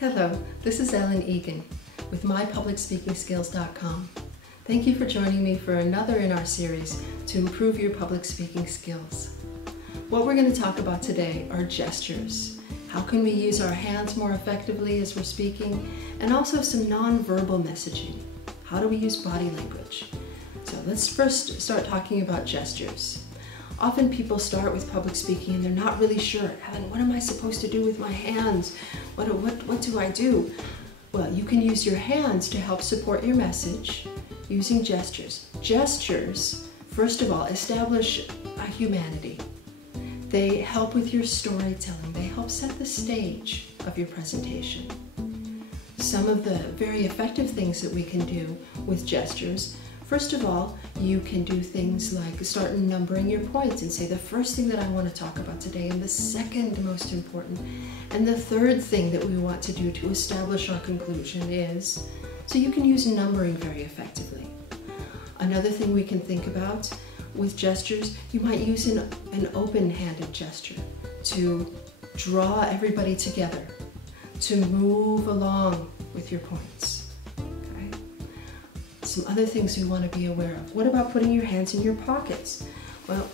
Hello, this is Ellen Egan with mypublicspeakingskills.com. Thank you for joining me for another in our series to improve your public speaking skills. What we're going to talk about today are gestures. How can we use our hands more effectively as we're speaking, and also some nonverbal messaging. How do we use body language? So let's first start talking about gestures. Often people start with public speaking and they're not really sure, Ellen, what am I supposed to do with my hands? What do I do? Well, you can use your hands to help support your message using gestures. Gestures, first of all, establish a humanity. They help with your storytelling. They help set the stage of your presentation. Some of the very effective things that we can do with gestures, first of all, you can do things like start numbering your points and say the first thing that I want to talk about today, and the second most important, and the third thing that we want to do to establish our conclusion is, so you can use numbering very effectively. Another thing we can think about with gestures, you might use an open-handed gesture to draw everybody together, to move along with your points. Some other things we want to be aware of. What about putting your hands in your pockets? Well,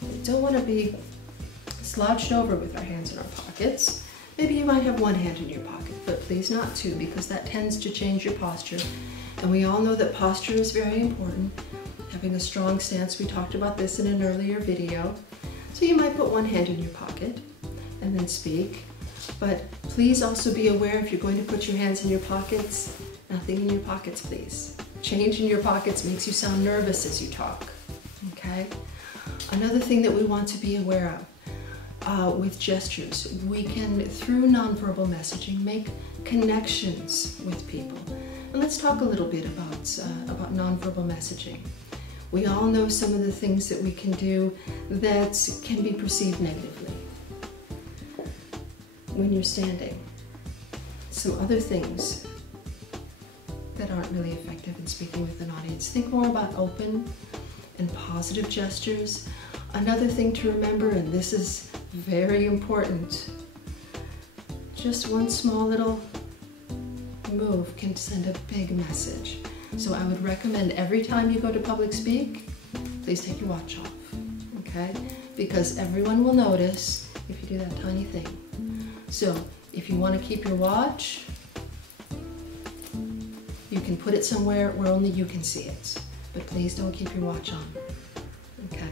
we don't want to be slouched over with our hands in our pockets. Maybe you might have one hand in your pocket, but please not two, because that tends to change your posture. And we all know that posture is very important. Having a strong stance, we talked about this in an earlier video. So you might put one hand in your pocket and then speak. But please also be aware, if you're going to put your hands in your pockets, nothing in your pockets, please. Change in your pockets makes you sound nervous as you talk, okay? Another thing that we want to be aware of with gestures, we can, through nonverbal messaging, make connections with people. And let's talk a little bit about nonverbal messaging. We all know some of the things that we can do that can be perceived negatively when you're standing. Some other things that aren't really effective in speaking with an audience. Think more about open and positive gestures. Another thing to remember, and this is very important, just one small little move can send a big message. So I would recommend every time you go to public speak, please take your watch off, okay? Because everyone will notice if you do that tiny thing. So if you want to keep your watch, you can put it somewhere where only you can see it, but please don't keep your watch on, okay?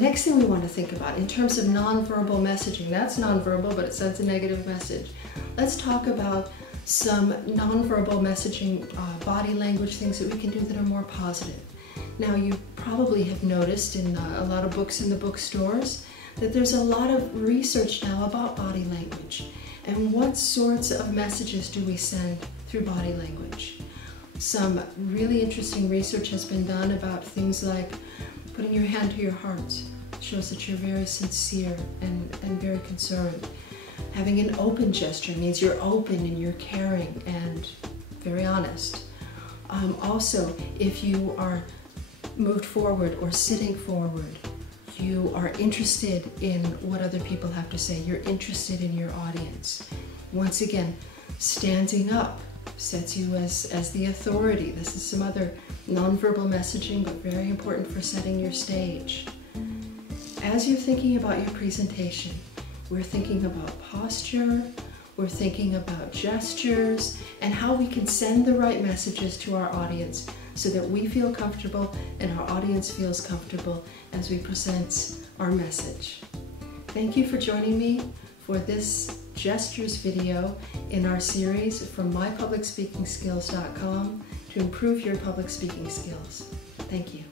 Next thing we want to think about in terms of nonverbal messaging, that's nonverbal, but it sends a negative message. Let's talk about some nonverbal messaging, body language things that we can do that are more positive. Now, you probably have noticed in a lot of books in the bookstores that there's a lot of research now about body language and what sorts of messages do we send through body language. Some really interesting research has been done about things like putting your hand to your heart. Shows that you're very sincere and very concerned. Having an open gesture means you're open and you're caring and very honest. Also, if you are moved forward or sitting forward, you are interested in what other people have to say. You're interested in your audience. Once again, standing up sets you as the authority. This is some other nonverbal messaging, but very important for setting your stage. As you're thinking about your presentation, we're thinking about posture, we're thinking about gestures, and how we can send the right messages to our audience so that we feel comfortable and our audience feels comfortable as we present our message. Thank you for joining me for this gestures video in our series from mypublicspeakingskills.com to improve your public speaking skills. Thank you.